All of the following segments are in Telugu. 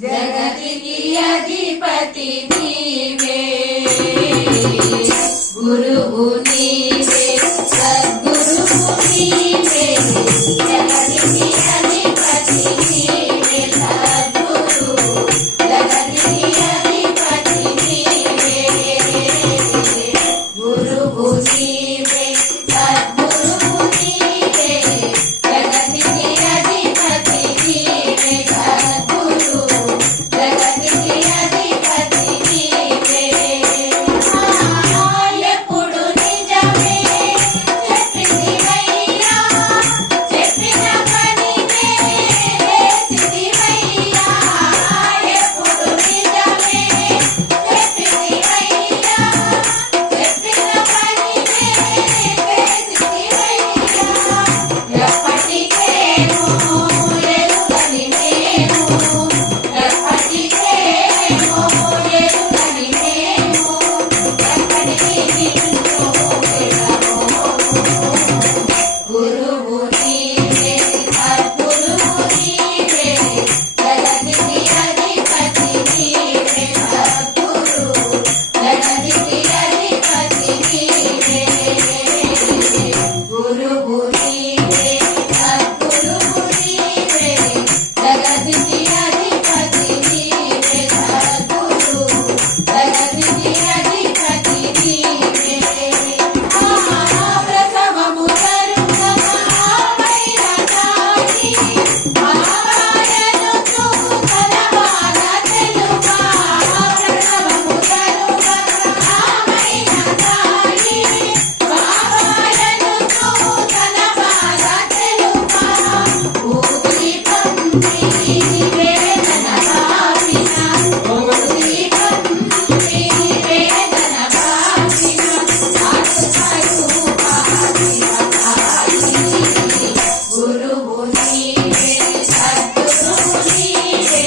जगतिकी अधिपति नीवे, गुरुवु नीवे, सद्गुरुवु नीवे। जगतिकी अधिपति नीवे सद्गुरु, जगतिकी अधिपति नीवे, गुरुवु नीवे, सद्गुरुवु नीवे। जगतिकी अधिपति नीवे सद्गुरु, जगतिकी अधिपति नीवे। ఎప్పుడు నిజమే చెప్పితివయ్యా, చెప్పిన పనినే చేసితివయ్యా. ఎప్పుడు నిజమే చెప్పితివయ్యా, చెప్పిన పనినే చేసితివయ్యా. ఎప్పటికేమో ఎరుగని మేము, ఎప్పటికేమో ఎరుగని మేము, ఎప్పటికీ నిన్ను విడవము. గురువు నీవే, సద్గురువు నీవే, జగతికి అధిపతి నీవే సద్గురు, జగతికి అధిపతి నీవే. గురువు నీవే, సద్గురువు నీవే, జగతికి అధిపతి నీవే సద్గురు, జగతికి అధిపతి నీవే. ప్రసవము తరుణమైన తాయి, భావాలను తనవాల తెలుపా. ప్రసవము తరుణమైన తాయి, భావాలను తనవాల తెలుపా. ఊపిరి పంపి వేదన భావిన, ఊపిరి పంపి వేదన భావిన, గురువు నీవే, సద్గురువు నీవే,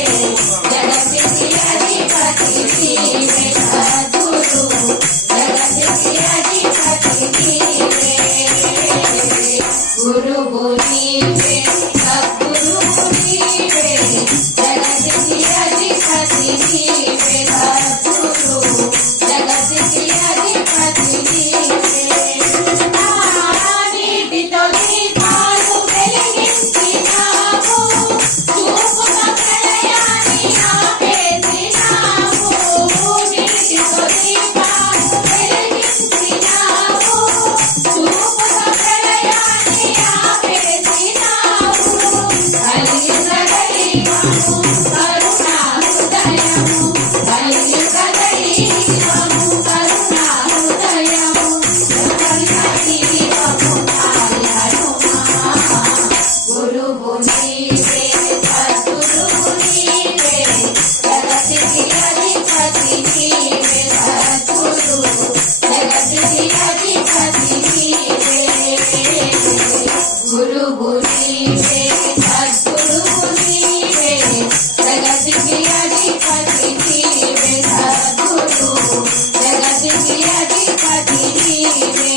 జగతికి అధిపతి నీవే సద్గురు, జగతికి అధిపతి నీవే. గురువు నీవే, సద్గురువు నీవే, జగతికి అధిపతి నీవే సద్గురు, జగతికి అధిపతి నీవే. నీటితో దీపాలు వెలిగించినావు, చూపుల ప్రళయాన్ని ఆపేసినావు. నీటితో దీపాలు వెలిగించినావు, చూపుల ప్రళయాన్ని ఆపేసినావు. కలియుగ దైవము కరుణా హృదయము, కలియుగ దైవము కరుణా హృదయము, గురువు నీవే, సద్గురువు నీవే, జగతికి అధిపతి నీవే సద్గురు, జగతికి అధిపతి నీవే. గురువు నీవే, సద్గురువు నీవే, జగతికి అధిపతి నీవే సద్గురు, జగతికి అధిపతి నీవే.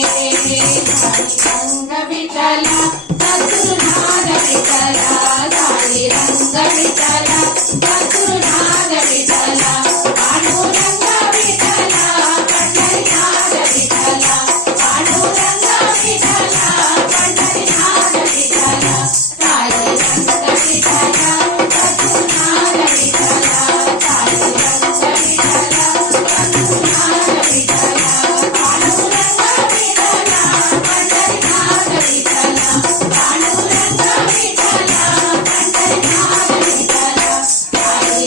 రంగ విఠల సద్గురునాథ విఠల, సాయి రంగ విఠల సద్గురునాథ విఠల, పాండురంగ విఠల పండరినాథ విఠల, పాండురంగ విఠల పండరినాథ విఠల, సాయి రంగ విఠల సద్గురునాథ విఠల, సాయి రంగ విఠల సద్గురునాథ విఠల, పాండురంగ విఠల పండరినాథ విఠల, పాండురంగ విఠల పండరినాథ విఠల, సాయి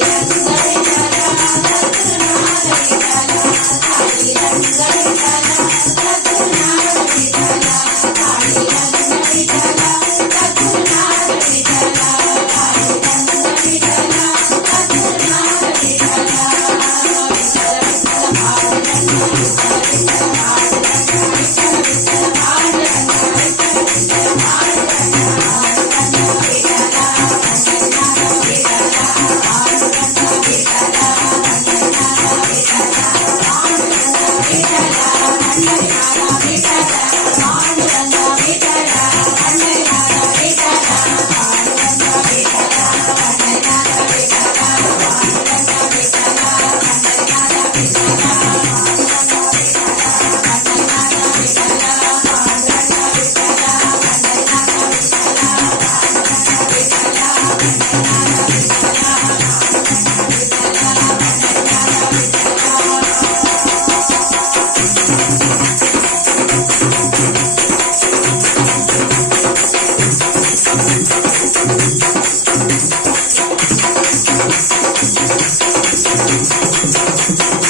Thank you.